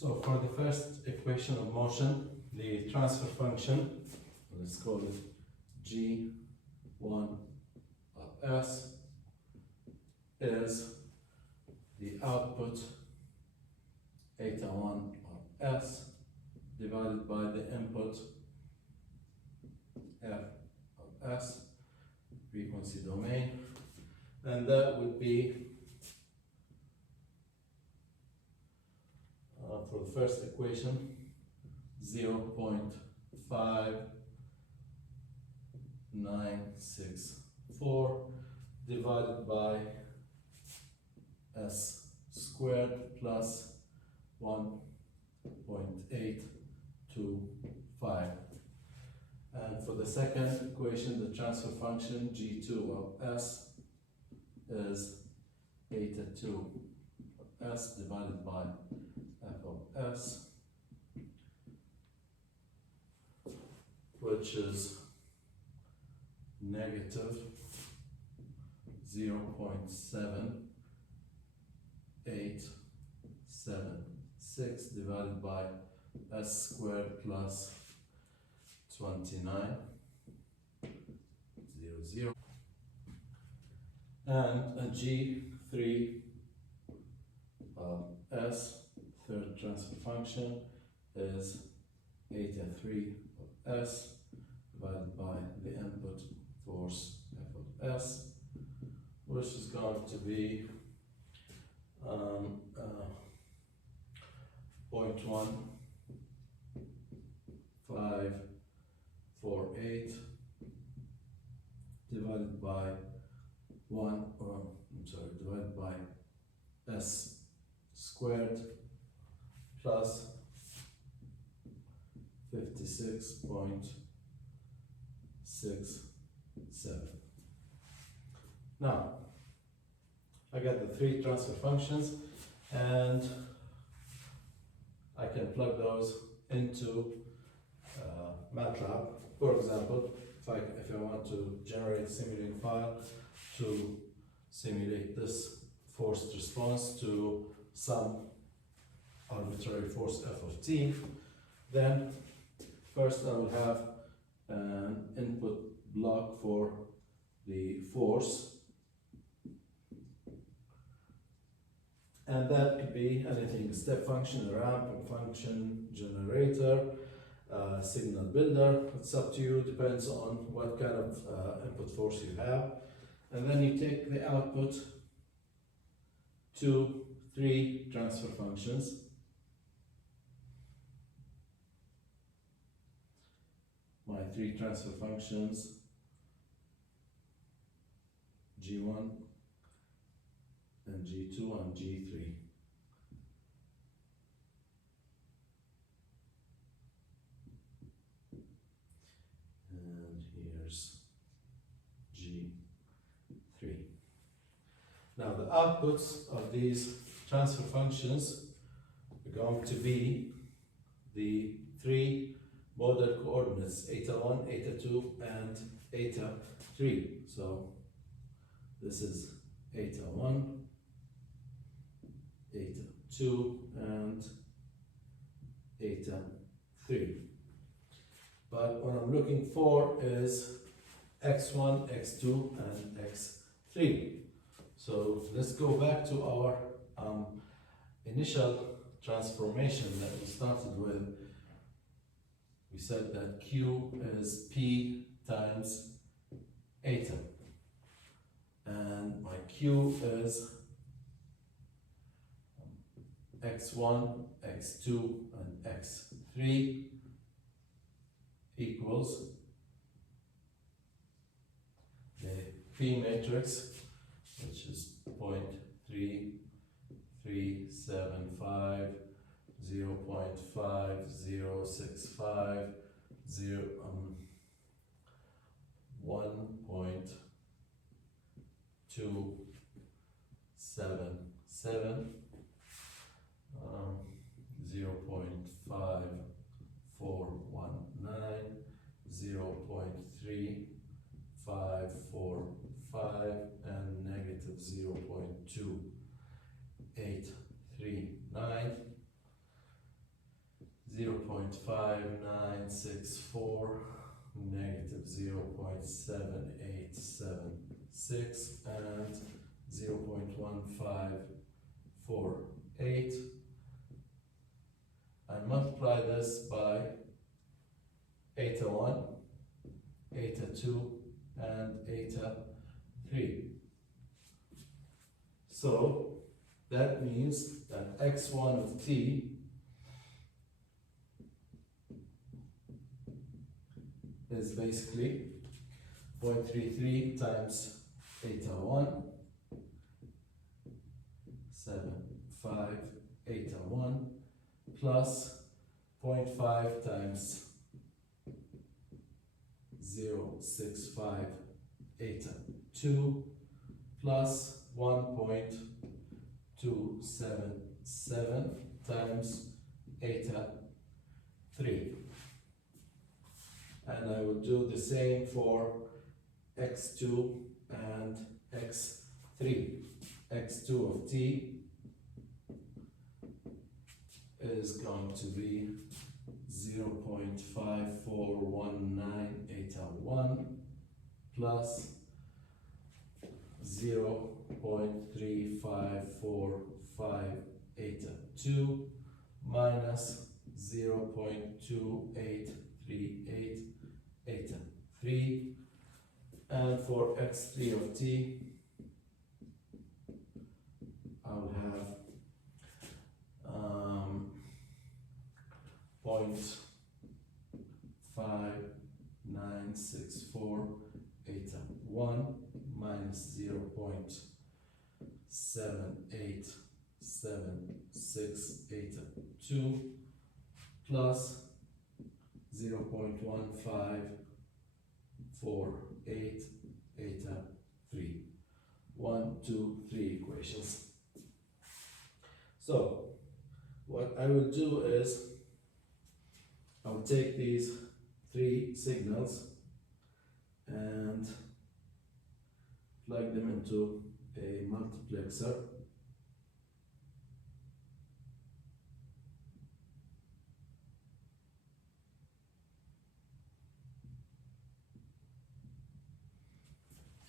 So for the first equation of motion, the transfer function, let's call it G1 of S, is the output eta 1 of S divided by the input F of S, frequency domain, and that would be for the first equation 0.5964 divided by S squared plus 1.825. And for the second equation, the transfer function G2 of S is eta 2 of S divided by F of S, which is negative 0.7876 divided by S squared plus 29.00, and a G3 of S, third transfer function, is eta 3 of S divided by the input force F of S, which is going to be 0.1548 divided by divided by S squared plus 56.67. Now, I got the three transfer functions, and I can plug those into MATLAB. For example, if I want to generate a simulating file to simulate this forced response to some arbitrary force f of t, then first I will have an input block for the force, and that could be anything: step function, ramp function, generator, signal builder. It's up to you, depends on what kind of input force you have. And then you take the output to three transfer functions. My three transfer functions, G1 and G2 and G3. And here's G3. Now the outputs of these transfer functions are going to be the three modal coordinates, eta 1, eta 2, and eta 3. So this is eta 1, eta 2, and eta 3. But what I'm looking for is x1, x2, and x3. So let's go back to our initial transformation that we started with. We said that Q is P times eta, and my Q is x1, x2, and x3 equals the P matrix, which is 0.3375, 0.5065, 1.277, 0.5419, 0.3545, and negative 0.2839. 0.5964, negative 0.7876, and 0.1548. I multiply this by eta 1, eta 2, and eta 3. So that means that x1 of t is basically 0.33 times eta 1, 7.5 eta 1, plus 0.5 times 0.65 eta 2, plus 1.277 times eta 3. And I will do the same for x2 and x3. x2 of t is going to be 0.5419 eta 1 plus 0.3545 eta 2 minus 0.2838 eta 3, and for x3 of t I will have 0.5964 eta 1 minus 0.7876 eta 2 plus 0.1548 eta 3. 1, 2, 3 equations. So what I will do is I will take these 3 signals and plug them into a multiplexer.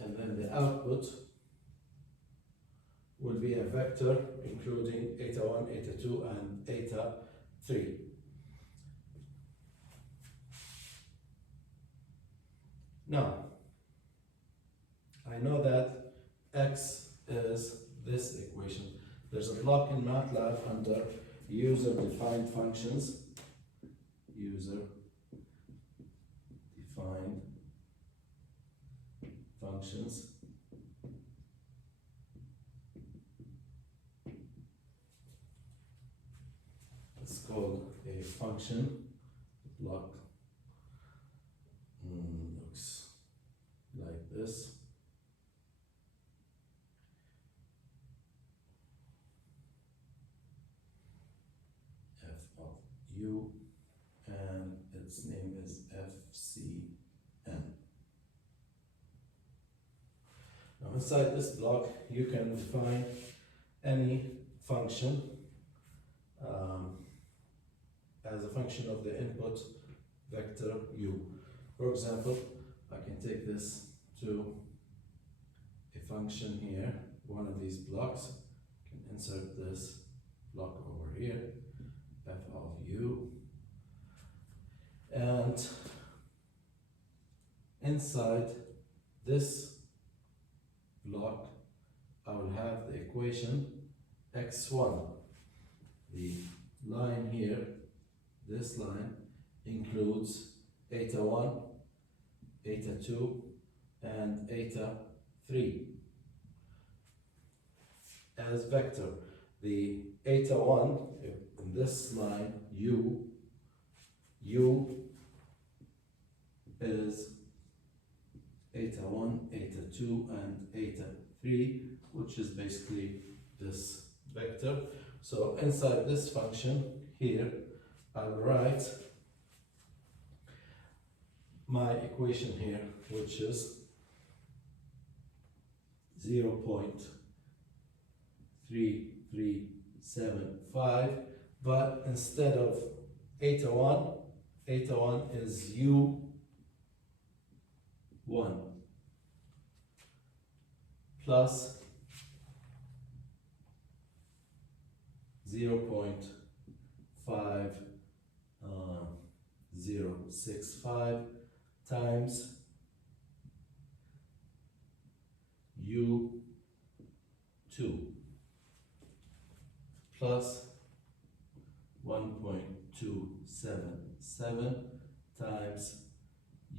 And then the output will be a vector including eta 1, eta 2, and eta 3. Now, I know that x is this equation. There's a block in MATLAB under user-defined functions. User-defined functions. It's called a function block. Looks like this. F of u, and its name is FCN. Now inside this block you can define any function as a function of the input vector u. For example, I can take this to a function here, one of these blocks. I can insert this block over here, f of u, and inside this block I will have the equation x1. The line here, this line, includes eta 1, eta 2, and eta 3 as vector. The eta 1 in this line, u is eta 1, eta 2, and eta 3, which is basically this vector. So inside this function here, I'll write my equation here, which is 0.3375, but instead of eta 1 is u1 plus 0.5065 times u2 plus 1.277 times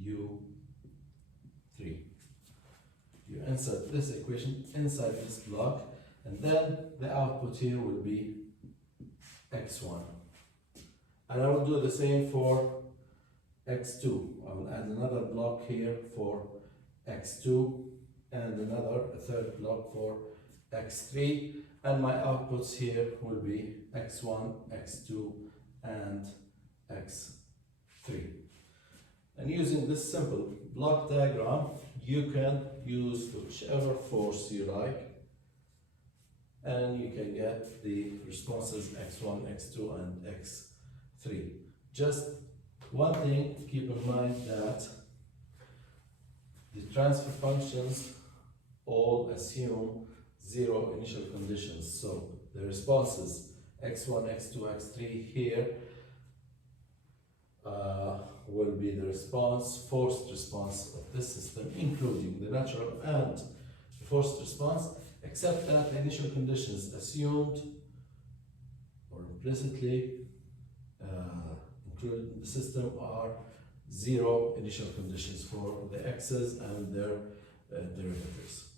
u3. You insert this equation inside this block, and then the output here will be x1. And I will do the same for x2. I will add another block here for x2 and a third block for x3, and my outputs here will be x1, x2, and x3. And using this simple block diagram, you can use whichever force you like, and you can get the responses x1, x2, and x3. Just one thing, keep in mind that the transfer functions all assume zero initial conditions. So the responses x1, x2, x3 here will be the forced response of this system, including the natural and the forced response, except that the initial conditions assumed or implicitly included in the system are zero initial conditions for the x's and their derivatives.